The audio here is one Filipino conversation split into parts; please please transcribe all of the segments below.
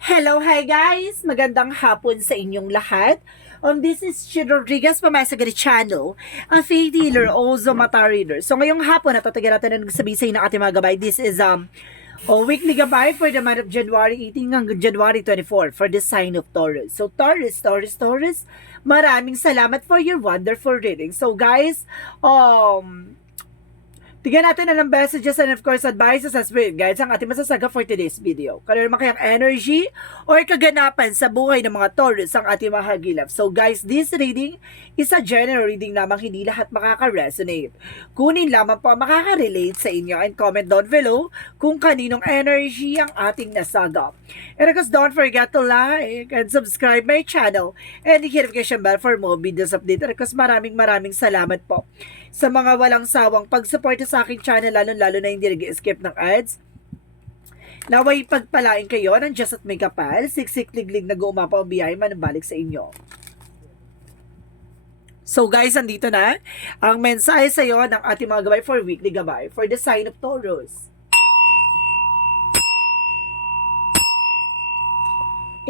Hello, hi guys! Magandang hapon sa inyong lahat. This is Chi Rodriguez from my Sagari channel, a faith healer, also mata reader. So ngayong hapon, natatagal natin ang nagsabisay ng ating mga gabay. This is a weekly gabay for the month of January 18 hanggang January 24 for the sign of Taurus. So Taurus, maraming salamat for your wonderful reading. So guys, tignan natin na ng messages and of course advices as spirit guides ang ating masasaga for today's video. Kaya naman kayang energy or kaganapan sa buhay ng mga Taurus ang ating mahagilap. So guys, this reading is a general reading lamang, hindi lahat makaka-resonate. Kunin lamang po ang makaka-relate sa inyo and comment down below kung kaninong energy ang ating nasaga. And of course, don't forget to like and subscribe my channel and hit notification bell for more videos update. And of course, maraming salamat po sa mga walang sawang pagsuporta sa aking channel, lalo na hindi nag-skip ng ads. Naway pagpalain kayo ng Diyos at may kapal, siksik liglig na gumapaw biyay manubalik sa inyo. So guys, andito na ang mensahe sa iyo ng ating mga gabay for weekly gabay for the sign of Taurus.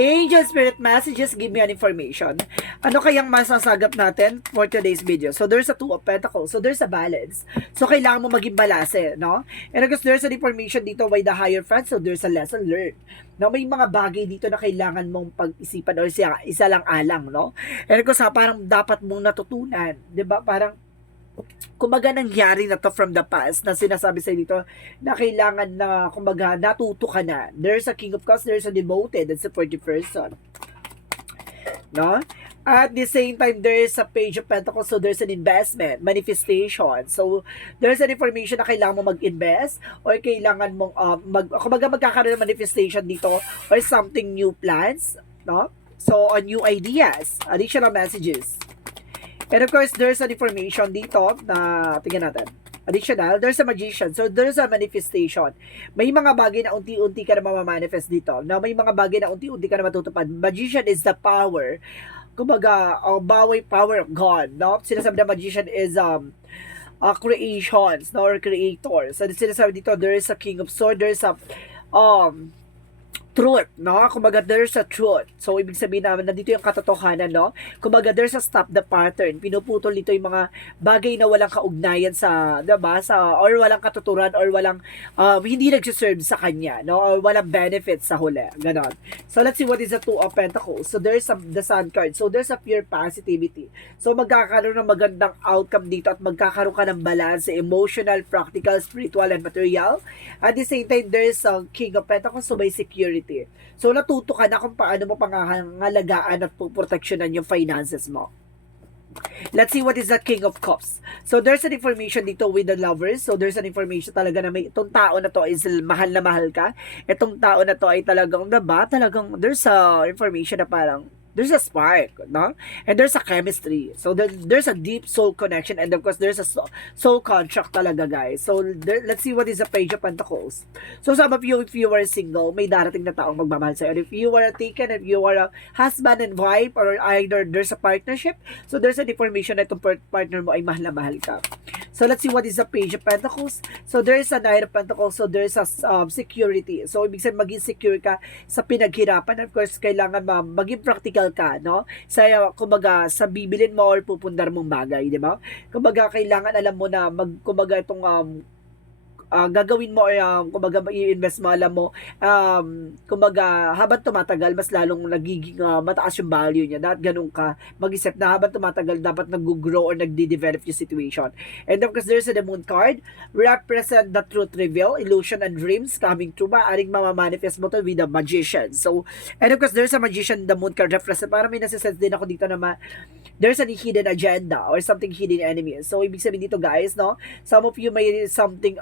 Angel Spirit Messages, give me an information. Ano kayang masasagap natin for today's video? So, there's a Two of Pentacles. So, there's a balance. So, kailangan mo maging balase, no? And because there's an information dito by the higher friend, so there's a lesson learned. No, may mga bagay dito na kailangan mong pag-isipan or isa lang alang, no? And because parang dapat mong natutunan, 'di ba? Parang kumbaga nangyari na to from the past na sinasabi sa dito na kailangan na kumbaga natuto ka na. There's a King of Cups, there's a devoted and supportive person. No? At the same time, there is a Page of Pentacles, so there's an investment, manifestation. So, there's an information na kailangan mo mag-invest or kailangan mong, kumbaga magkakaroon ng manifestation dito or something new plans, no? So, new ideas, additional messages. And of course, there's an information dito na, tingnan natin. Additional, there's a magician. So, there's a manifestation. May mga bagay na unti-unti ka na mamamanifest dito. Na may mga bagay na unti-unti ka na matutupad. Magician is the power. Kumbaga, power of God. No? Sinasabi na magician is creations, no? Or creator. So, sinasabi dito, there is a King of Swords. There is a truth, no? Kumbaga, there's a truth. So, ibig sabihin naman, nandito yung katotohanan, no? Kumbaga, there's a stop the pattern. Pinuputol dito yung mga bagay na walang kaugnayan sa, diba? Or walang katuturan, or walang, hindi nagsiserve sa kanya, no? Or walang benefit sa huli. Ganon. So, let's see what is the Two of Pentacles. So, there's the Sun card. So, there's a pure positivity. So, magkakaroon ng magandang outcome dito at magkakaroon ka ng balance, emotional, practical, spiritual, and material. At the same time, there's a King of Pentacles, so may security. So, natuto ka na kung paano mo pangangalagaan at puproteksyonan yung finances mo. Let's see what is the King of Cups. So, there's an information dito with the lovers. So, there's an information talaga na may, itong tao na to is mahal na mahal ka. Itong tao na to ay talagang, diba? Talagang, there's a information na parang, there's a spark, no? And there's a chemistry. So, there's a deep soul connection. And of course, there's a soul contract talaga, guys. So, let's see what is the Page of Pentacles. So, some of you, if you are single, may darating na taong magmamahal sa'yo. And if you are taken, if you are a husband and wife, or either there's a partnership, so there's an information na itong partner mo ay mahal na mahal ka. So, let's see what is the Page of Pentacles. So, there is a Knight of Pentacles. So, there is a security. So, ibig sabihin, maging secure ka sa pinaghirapan. Of course, kailangan maging practical ka, no? Sa, kumbaga, sa bibilin mo or pupundar mong bagay, di ba? Kumbaga, kailangan alam mo na kumbaga, itong gagawin mo or kumbaga i-invest mo, alam mo kumbaga habang tumatagal mas lalong nagiging mataas yung value niya. Dapat ganun ka mag-isip na habang tumatagal dapat nag-grow or nagde-develop yung situation. And of course, there's the Moon card, represent the truth reveal, illusion and dreams coming true. Maaring mamamanifest mo to with the magician. So, and of course, there's a magician, the Moon card represent, parang may nasisense din ako dito na there's a hidden agenda or something hidden enemy. So, ibig sabihin dito, guys, no? Some of you may something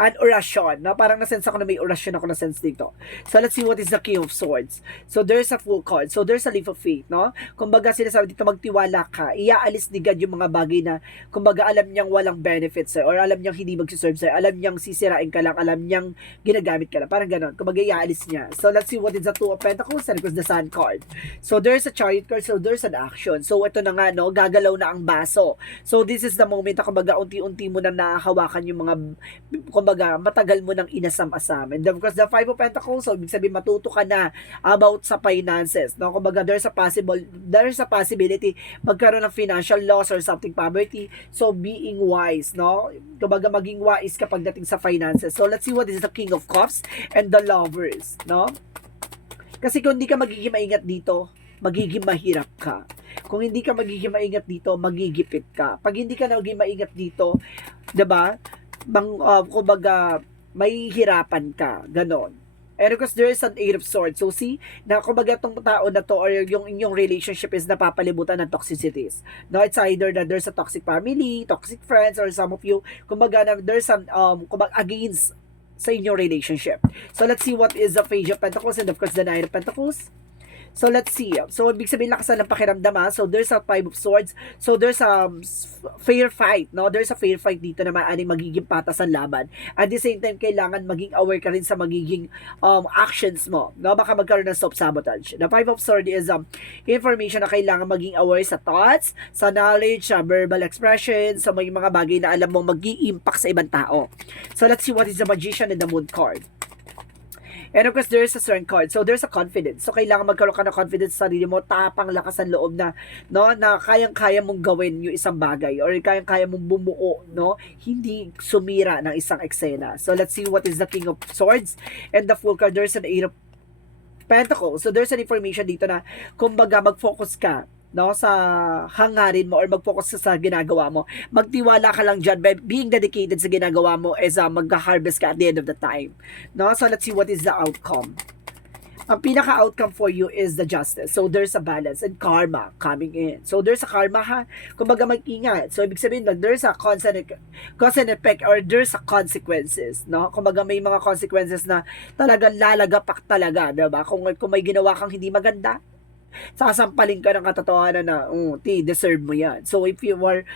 an orasyon, no? Parang nasense ako na may orasyon ako na-sense dito. So, let's see what is the King of Swords. So, there's a Full card. So, there's a leap of faith, no? Kumbaga, sinasabi dito, magtiwala ka. Iaalis ni God yung mga bagay na, kumbaga, alam niyang walang benefits sa'yo, or alam niyang hindi mag-serve sa'yo, alam niyang sisirain ka lang, alam niyang ginagamit ka lang. Parang ganon. Kumbaga, iaalis niya. So, let's see what is the Two of Pentacles and of course, the Sun card. So, there's a Chariot card. So, there's an action. So, ito na nga, no? Gagalaw na ang baso. So, this is the moment na, kumbaga, unti-unti mo na nahahawakan yung mga kumbaga, matagal mo nang inasam-asam. And of course, the Five of Pentacles, so ibig sabihin matuto ka na about sa finances, no? Kumbaga, there's a possibility magkaroon ng financial loss or something, poverty. So, being wise, no? Kumbaga, maging wise kapag dating sa finances. So, let's see what is the King of Cups and the Lovers, no? Kasi kung hindi ka magiging maingat dito, magiging mahirap ka. Kung hindi ka magiging maingat dito, magigipit ka. Pag hindi ka naging maingat dito, 'di ba? Kumbaga, may hirapan ka, ganon. And because there is an Eight of Swords. So see, na kumbaga tong tao na to or yung inyong relationship is napapalibutan ng toxicities. No, it's either that there's a toxic family, toxic friends, or some of you, kumbaga there's an kumbaga against sa inyong relationship. So let's see what is the Page of Pentacles and of course the Knight of Pentacles. So let's see. So ibig sabihin lakasan ng pakiramdam ha. So there's a Five of Swords. So there's a fair fight, no? There's a fair fight dito na maaaring magiging patas ang laban. At the same time, kailangan maging aware ka rin sa magiging actions mo, no? Baka magkaroon ng self-sabotage. The Five of Swords is information na kailangan maging aware sa thoughts, sa knowledge, sa verbal expression, sa mga bagay na alam mo mag-i-impact sa ibang tao. So let's see what is the Magician and the Moon card. And of course, there's a Strength card. So, there's a confidence. So, kailangan magkaroon ka ng confidence sa sarili mo, tapang, lakas ang loob na, no, na kayang-kaya mong gawin yung isang bagay or kayang-kaya mong bumuo, no, hindi sumira ng isang eksena. So, let's see what is the King of Swords and the Fool card. There's an Eight of Pentacles. So, there's an information dito na, kumbaga, mag-focus ka, no, sa hangarin mo or mag-focus ka sa ginagawa mo. Magtiwala ka lang dyan by being dedicated sa ginagawa mo is mag-harvest ka at the end of the time. No? So let's see what is the outcome. Ang pinaka-outcome for you is the Justice. So there's a balance and karma coming in. So there's a karma ha. Kumbaga mag-ingat. So ibig sabihin there's a cause and effect or there's a consequences. No? Kumbaga may mga consequences na talagang lalagapak talaga. Diba? Kung may ginawa kang hindi maganda, sasampalin ka ng katotohanan na deserve mo yan. So if you are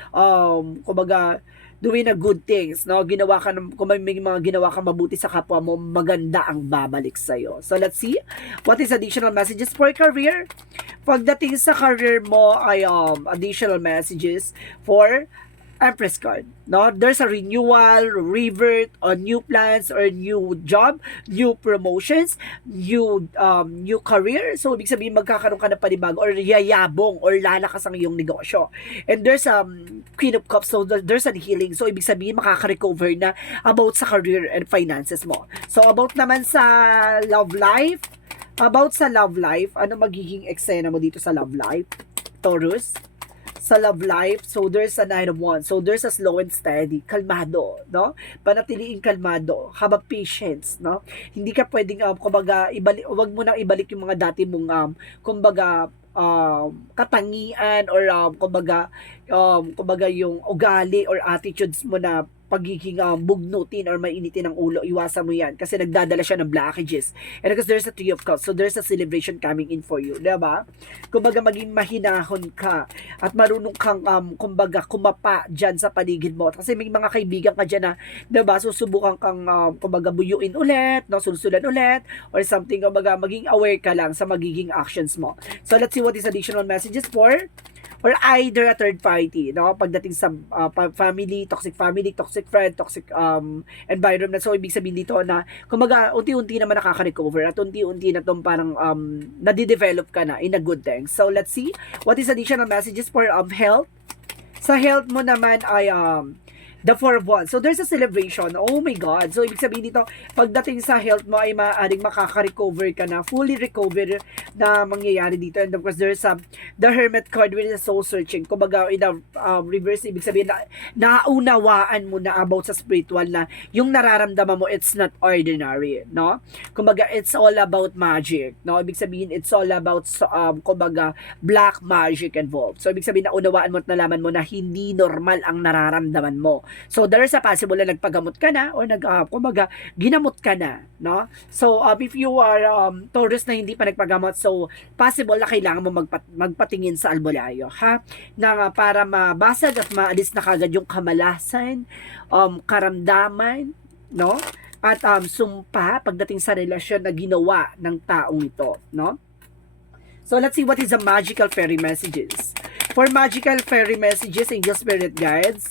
kumbaga doing a good things, no, ginawa ka kung may mga ginawa ka mabuti sa kapwa mo, maganda ang babalik sa iyo. So let's see what is additional messages for career. Pagdating sa career mo ay additional messages for Empress card, no? There's a renewal, revert, on new plans or new job, new promotions, new career. So ibig sabihin magkakaroon ka ng panibago or yayabong or lalakas ang iyong negosyo. And there's Queen of Cups, so there's a healing. So ibig sabihin makaka-recover na about sa career and finances mo. So about naman sa love life, ano magiging eksena mo dito sa love life, Taurus? Sa love life, so there's a Nine of Wands. So there's a slow and steady, kalmado, no? Panatiliin kalmado, have patience, no? Hindi ka pwedeng kumbaga wag mo nang ibalik yung mga dati mong kumbaga katangian or kumbaga yung ugali or attitudes mo na pagiging bugnutin or mainitin ng ulo, iwasan mo yan kasi nagdadala siya ng blockages. And because there's a Three of Cups, so there's a celebration coming in for you, diba? Kumbaga maging mahinahon ka at marunong kang kumbaga kumapa dyan sa paligid mo kasi may mga kaibigan ka dyan na, diba, susubukan kang kumbaga buyuin ulit, no, sulusulan ulit or something, kumbaga maging aware ka lang sa magiging actions mo. So let's see what is additional messages for or either a third party, no? Pagdating sa family, toxic friend, toxic environment. So ibig sabihin dito na kumbaga unti-unti naman nakaka-recover at unti-unti na tong parang nade-develop ka na in a good thing. So let's see what is additional messages for health. Sa health mo naman ay the Four of Wands. So, there's a celebration. Oh my God. So, ibig sabihin dito, pagdating sa health mo ay maaaring makaka-recover ka na, fully recover na mangyayari dito. And of course, there's the Hermit card with the soul searching. Kumbaga, in the reverse, ibig sabihin na naunawaan mo na about sa spiritual na yung nararamdaman mo, it's not ordinary, no? Kumbaga, it's all about magic, no? Ibig sabihin, it's all about, kumbaga, black magic involved. So, ibig sabihin, naunawaan mo at nalaman mo na hindi normal ang nararamdaman mo. So, there is a possible na nagpagamot ka na or kumbaga, ginamot ka na, no? So, if you are Taurus na hindi pa nagpagamot, so, possible na kailangan mo magpatingin sa albularyo, ha? Na para mabasag at maalis na kagad yung kamalasan, karamdaman, no? At sumpa pagdating sa relasyon na ginawa ng taong ito, no? So, let's see what is the magical fairy messages. For magical fairy messages, angel spirit guides,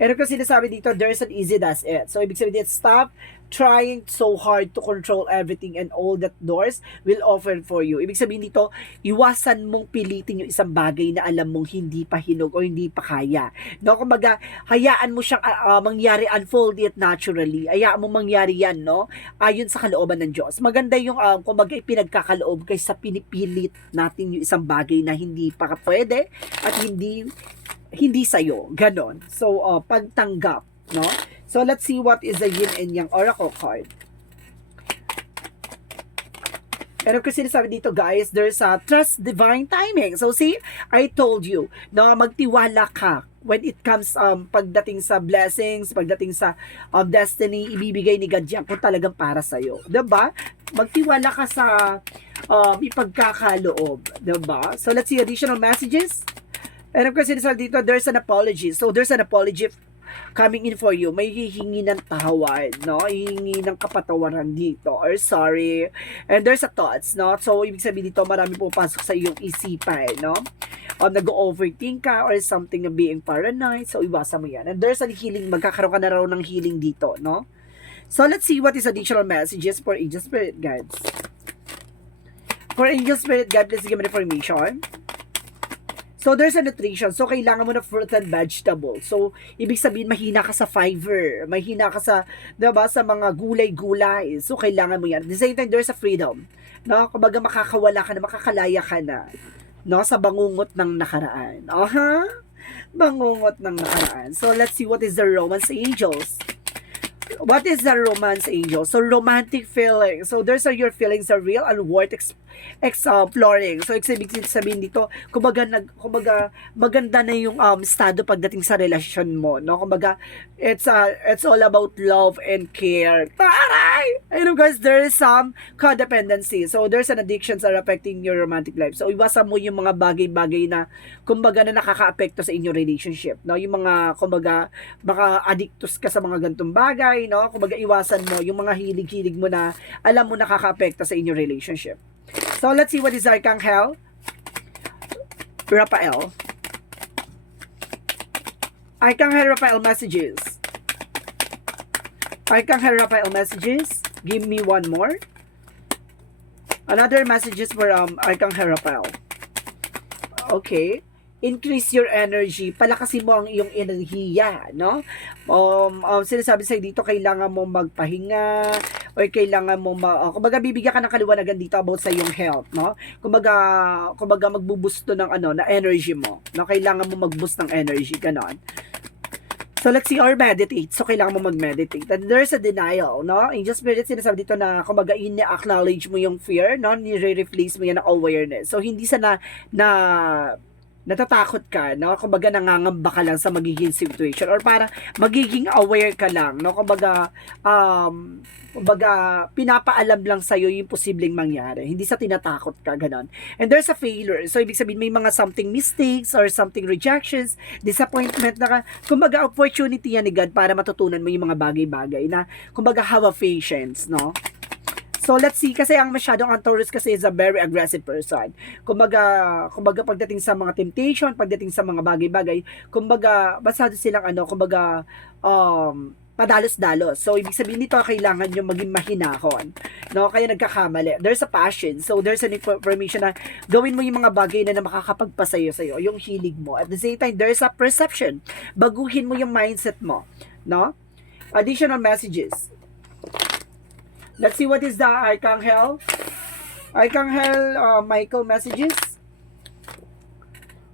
Pero kasi sinasabi dito, there's an easy does it. So, ibig sabihin, stop trying so hard to control everything and all that doors will offer for you. Ibig sabihin dito, iwasan mong pilitin yung isang bagay na alam mong hindi pa hinog o hindi pa kaya. No, kumbaga, hayaan mo siyang mangyari, unfold it naturally. Hayaan mo mangyari yan, no? Ayon sa kalooban ng Diyos. Maganda yung, kumbaga, pinagkakaloob kaysa pinipilit natin yung isang bagay na hindi pa pwede at hindi sa'yo. Ganon. So, pagtanggap, no? So, let's see what is the yin and yang oracle card. Pero kasi sinasabi dito, guys, there's a trust divine timing. So, see, I told you, no, magtiwala ka when it comes pagdating sa blessings, pagdating sa destiny, ibibigay ni God yan kung talagang para sa'yo. Diba? Magtiwala ka sa ipagkakaloob. Diba? So, let's see additional messages. And kasi sinasabi dito, there's an apology. So, there's an apology coming in for you. May hihingi ng tawad, no? Hihingi ng kapatawaran dito, or sorry. And there's a thoughts, no? So, ibig sabihin dito, marami pupasok sa iyong isipan, no? Nag-overthink ka or something na being paranoid. So, iwasan mo yan. And there's a healing. Magkakaroon ka na raw ng healing dito, no? So, let's see what is additional messages for Angel Spirit Guides. For Angel Spirit Guide, please give me information. So, there's a nutrition. So, kailangan mo na fruit and vegetable. So, ibig sabihin, mahina ka sa fiber. Mahina ka sa, diba, sa mga gulay-gulay. So, kailangan mo yan. At the same time, there's a freedom. No? Kumbaga, makakawala ka na, makakalaya ka na. No? Sa bangungot ng nakaraan. Bangungot ng nakaraan. So, let's see what is the romance angels. What is the romance angel? So, romantic feeling. So, there's your feelings are real and worth exploring. So, ibig sabihin dito, kumbaga maganda na yung estado pagdating sa relasyon mo, no? Kumbaga, it's all about love and care. Taray! Ayun guys, there is some codependency. So, there's an addictions are affecting your romantic life. So, iwasan mo yung mga bagay-bagay na kumbaga na nakaka-apekto sa inyong relationship, no? Yung mga kumbaga baka addictus ka sa mga gantong bagay, no? Kumbaga iwasan mo yung mga hilig-hilig mo na alam mo nakaka-apekto sa inyong relationship. So, let's see what is Archangel Raphael. Archangel Raphael messages. Archangel Raphael messages. Give me one more. Another messages for Archangel Raphael. Okay. Increase your energy. Palakasin mo ang iyong enerhiya, no? Sinasabi sa'yo dito, kailangan mo magpahinga, or kailangan mo kumbaga bibigyan ka ng kaliwanagan dito about sa iyong health, no? Kumbaga magbo-boost to ng na energy mo, no? Kailangan mo mag-boost ng energy, ganon. So, let's see, or meditate. So, kailangan mo mag-meditate. And there's a denial, no? Angel Spirit, sinasabi dito na, kumbaga, in-acknowledge mo yung fear, no? Nire-replace mo yan ng awareness. So, hindi sa natatakot ka, no? Kumbaga nangangamba ka lang sa magiging situation or para magiging aware ka lang, no? Kumbaga pinapaalam lang sa'yo yung posibleng mangyari. Hindi sa tinatakot ka, ganon. And there's a failure. So, ibig sabihin, may mga something mistakes or something rejections, disappointment na kumbaga opportunity yan ni God para matutunan mo yung mga bagay-bagay na, kumbaga, have a patience, no? So, let's see, kasi ang masyadong ang Taurus kasi is a very aggressive person. Kumbaga pagdating sa mga temptation, pagdating sa mga bagay-bagay, kumbaga, basado silang padalos-dalos. So, ibig sabihin nito, kailangan nyo maging mahinahon. No? Kaya nagkakamali. There's a passion. So, there's an information na gawin mo yung mga bagay na makakapagpasayo sa'yo, yung hilig mo. At the same time, there's a perception. Baguhin mo yung mindset mo. No? Additional messages. Let's see what is the Archangel Michael messages.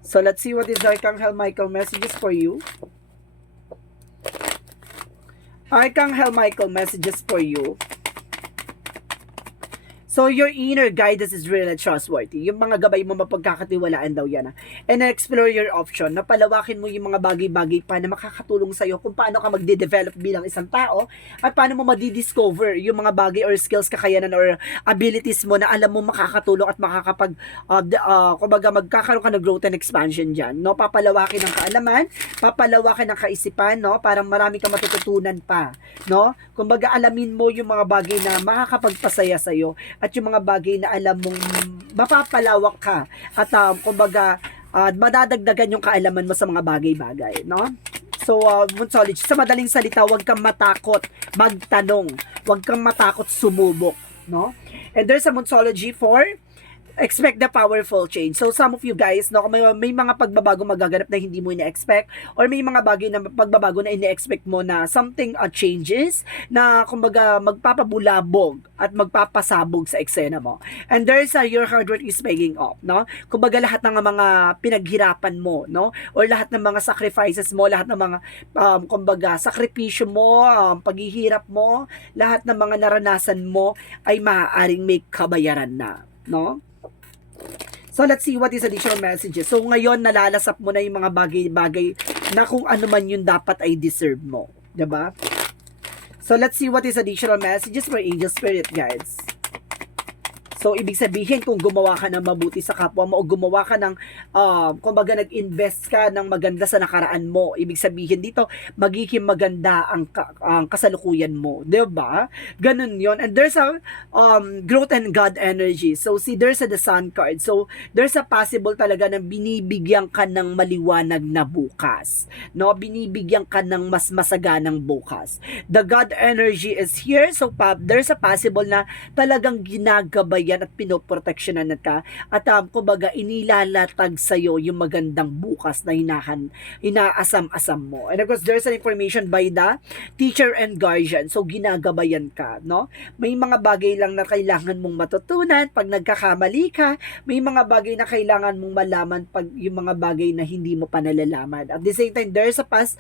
So, let's see what is the Archangel Michael messages for you. Archangel Michael messages for you. So, your inner guidance is really trustworthy. Yung mga gabay mo, mapagkakatiwalaan daw yan. And explore your option. Napalawakin mo yung mga bagay-bagay pa na makakatulong sa'yo kung paano ka magde-develop bilang isang tao at paano mo madidiscover yung mga bagay or skills, kakayanan or abilities mo na alam mo makakatulong at kumbaga magkakaroon ka ng growth and expansion dyan. No? Papalawakin ang kaalaman, papalawakin ang kaisipan, no? Parang marami kang matututunan pa. No? Kumbaga alamin mo yung mga bagay na makakapagpasaya sa'yo at yung mga bagay na alam mong mapapalawak ka at kumbaga madadagdagan yung kaalaman mo sa mga bagay-bagay, no? So, Monsology, sa madaling salita, huwag kang matakot magtanong. Huwag kang matakot sumubok, no? And there's a Monsology for expect the powerful change. So some of you guys, no, may mga pagbabago magaganap na hindi mo ina-expect, or may mga bagay na pagbabago na ina-expect mo na something changes na kumbaga magpapabulabog at magpapasabog sa eksena mo. And there's your hard work is paying off, no? Kumbaga lahat ng mga pinaghirapan mo, no? Or lahat ng mga sacrifices mo, lahat ng mga kumbaga sakripisyo mo, paghihirap mo, lahat ng mga naranasan mo ay maaaring may kabayaran na, no? So, let's see what is additional messages. So, ngayon, nalalasap mo na yung mga bagay-bagay na kung ano man yun dapat ay deserve mo. Diba? So, let's see what is additional messages for angel spirit, guys. So, ibig sabihin, kung gumawa ka ng mabuti sa kapwa mo o gumawa ka ng, kumbaga nag-invest ka ng maganda sa nakaraan mo, ibig sabihin dito, magiging maganda ang kasalukuyan mo. Diba? Ganun yon. And there's a growth and God energy. So, see, there's the sun card. So, there's a possible talaga na binibigyan ka ng maliwanag na bukas. No? Binibigyan ka ng mas masaganang bukas. The God energy is here. So, there's a possible na talagang ginagabayan at pinoproteksyonan ka at kumbaga inilalatag sa'yo yung magandang bukas na inaasam-asam mo. And of course, there's an information by the teacher and guardian. So, ginagabayan ka, no? May mga bagay lang na kailangan mong matutunan pag nagkakamali ka. May mga bagay na kailangan mong malaman pag yung mga bagay na hindi mo pa nalalaman. At the same time, there's a past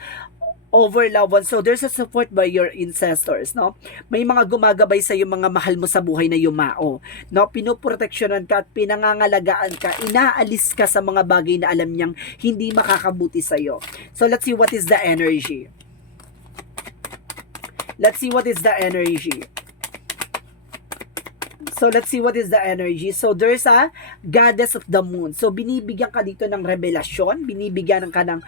over loved ones. So, there's a support by your ancestors, no? May mga gumagabay sa yung mga mahal mo sa buhay na yumao, no? Pinoproteksyonan ka at pinangangalagaan ka, inaalis ka sa mga bagay na alam niyang hindi makakabuti sa iyo. So, let's see what is the energy. Let's see what is the energy. So, let's see what is the energy. So, there's a goddess of the moon. So, binibigyan ka dito ng revelasyon. Binibigyan ka ng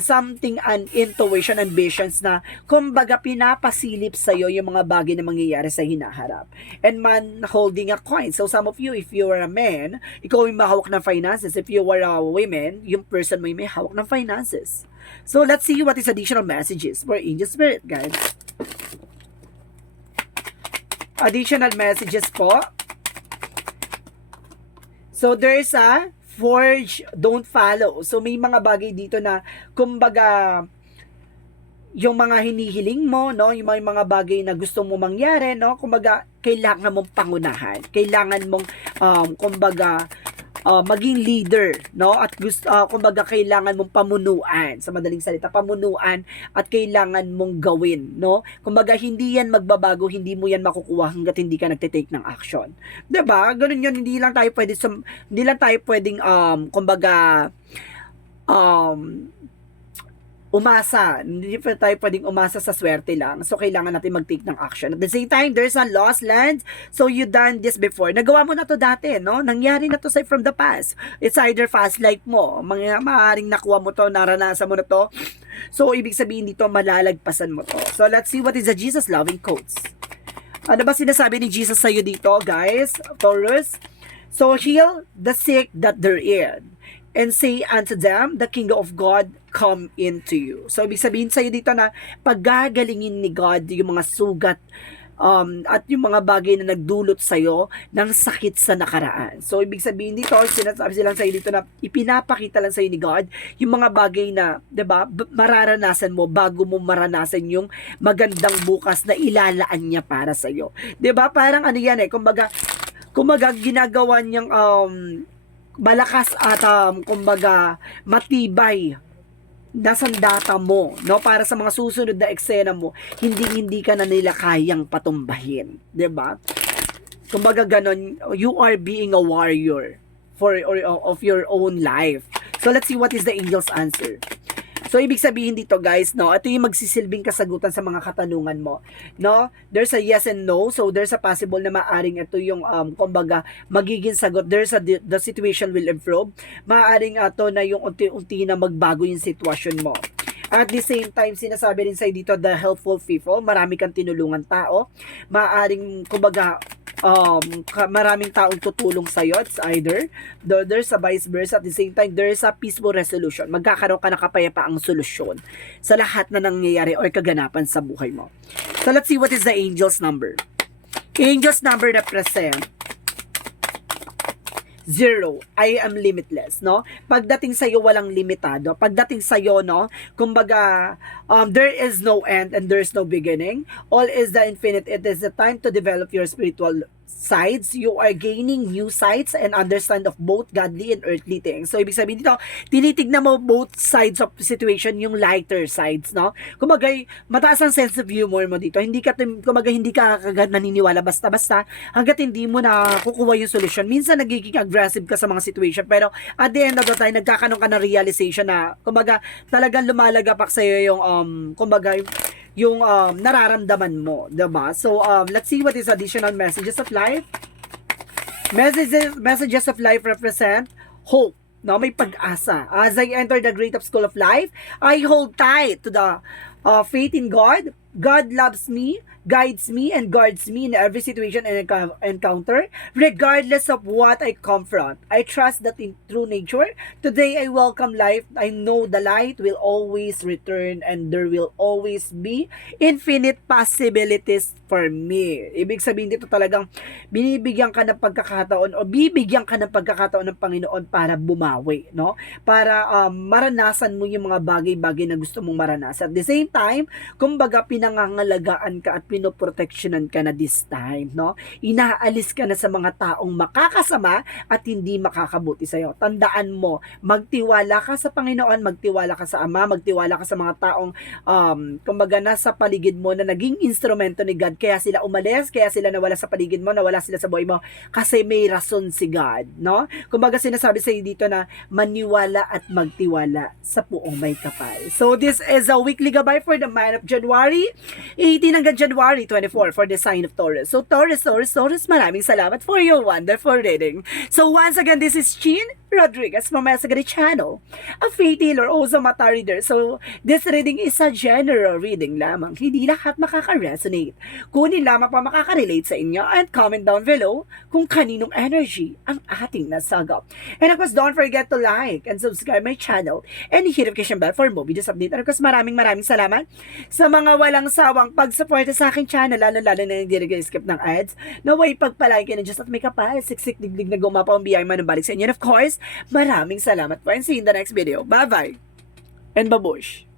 something, an intuition and visions na kumbaga pinapasilip sa'yo yung mga bagay na mangyayari sa hinaharap. And man holding a coin. So, some of you, if you are a man, ikaw yung mahawak ng finances. If you are a woman, yung person mo yung may hawak ng finances. So, let's see what is additional messages for angel spirit, guys. Additional messages po. So, there's a forge, don't follow. So, may mga bagay dito na, kumbaga, yung mga hinihiling mo, no? Yung mga bagay na gusto mo mangyari, no? Kumbaga, kailangan mong pangunahan. Kailangan mong, kumbaga, maging leader, no? At gusto, kumbaga kailangan mong pamunuan, sa madaling salita, pamunuan at kailangan mong gawin, no? Kumbaga hindi yan magbabago, hindi mo yan makukuha hangga't hindi ka nagte-take ng action. 'Di ba? Ganun 'yun, hindi lang tayo pwedeng kumbaga umasa. Hindi pa tayo pwedeng umasa sa swerte lang. So, kailangan natin mag-take ng action. At the same time, there's a lost land. So, you done this before. Nagawa mo na to dati, no? Nangyari na to from the past. It's either past life mo. Maaaring nakuha mo to, naranasan mo na to. So, ibig sabihin dito, malalagpasan mo to. So, let's see what is the Jesus loving quotes. Ano ba sinasabi ni Jesus sa'yo dito, guys? Taurus? So, heal the sick that they're in. And say unto them, the kingdom of God come into you. So, ibig sabihin sa'yo dito na paggagalingin ni God yung mga sugat at yung mga bagay na nagdulot sa'yo ng sakit sa nakaraan. So, ibig sabihin dito, sinasabi silang sa'yo dito na ipinapakita lang sa'yo ni God yung mga bagay na, diba, mararanasan mo bago mo maranasan yung magandang bukas na ilalaan niya para sa'yo. Diba? Parang ano yan kumbaga ginagawa niyang malakas at kumbaga matibay na sandata mo, no, para sa mga susunod na eksena mo, hindi ka na nila kayang patumbahin, 'di ba? Kumbaga ganon, you are being a warrior of your own life. So let's see what is the angel's answer. So, ibig sabihin dito, guys, no, ito yung magsisilbing kasagutan sa mga katanungan mo, no? There's a yes and no, so there's a possible na maaring ito yung, kumbaga, magiging sagot. There's the situation will improve. Maaring ito na yung unti-unti na magbago yung sitwasyon mo. At the same time, sinasabi rin sa'yo dito, the helpful people, marami kang tinulungan tao. Maaring, kumbaga, maraming taong tutulong sa'yo. It's either there's a vice versa. At the same time, there's a peaceful resolution. Magkakaroon ka ng kapayapaang solusyon sa lahat na nangyayari or kaganapan sa buhay mo. So let's see what is the angel's number. Angel's number represent 0. I am limitless, no? Pagdating sa iyo walang limitado. Pagdating sa iyo, no, kumbaga there is no end and there is no beginning. All is the infinite. It is the time to develop your spiritual sides. You are gaining new sides and understand of both godly and earthly things. So ibig sabihin dito, tinitignan mo both sides of situation, yung lighter sides, no? Kumbaga mataas ang sense of humor mo dito. Hindi ka kagad naniniwala basta-basta hangga't hindi mo na kukuha yung solution. Minsan nagiging aggressive ka sa mga situation, pero at the end of the time nagkakaroon ka ng realization na kumbaga talagang lumalagapak sa iyo yung kumbaga yung nararamdaman mo, diba? So let's see what is additional messages of life. Messages of life represent hope, no? May pag-asa. As I enter the great school of life, I hold tight to the faith in God. God loves me, guides me, and guards me in every situation and encounter, regardless of what I confront. I trust that in true nature, today I welcome life. I know the light will always return and there will always be infinite possibilities for me. Ibig sabihin dito talagang binibigyan ka ng pagkakataon o bibigyan ka ng pagkakataon ng Panginoon para bumawi, no? Para maranasan mo yung mga bagay-bagay na gusto mong maranasan. At the same time, kumbaga pinangangalagaan ka at pinoproteksyonan ka na this time, no? Inaalis ka na sa mga taong makakasama at hindi makakabuti sa'yo. Tandaan mo, magtiwala ka sa Panginoon, magtiwala ka sa Ama, magtiwala ka sa mga taong kumbaga nasa paligid mo na naging instrumento ni God, kaya sila umalis, kaya sila nawala sa paligid mo, nawala sila sa buhay mo, kasi may rason si God, no? Kumbaga sinasabi sa iyo dito na maniwala at magtiwala sa Puong May Kapal. So this is a weekly gabay for the month of January 18 hanggang January 24 for the sign of Taurus. So Taurus, maraming salamat for your wonderful reading. So once again, this is Chin Rodriguez from Masagari Channel, a faith healer, also mata reader. So this reading is a general reading lamang. Hindi lahat makaka-resonate. Kunin lamang pa makaka-relate sa inyo and comment down below kung kaninong energy ang ating nasagap. And of course, don't forget to like and subscribe my channel and hit notification bell for more videos update. And of course, maraming salamat sa mga walang sawang pag-suporta sa aking channel, lalo na hindi nag-skip ng ads. Naway pagpalay kayo ng Diyos at may kapal, siksik digdig na gumapaw ang biyay man ng balik sa inyo. And of course, maraming salamat po and see you in the next video. Bye-bye and babush!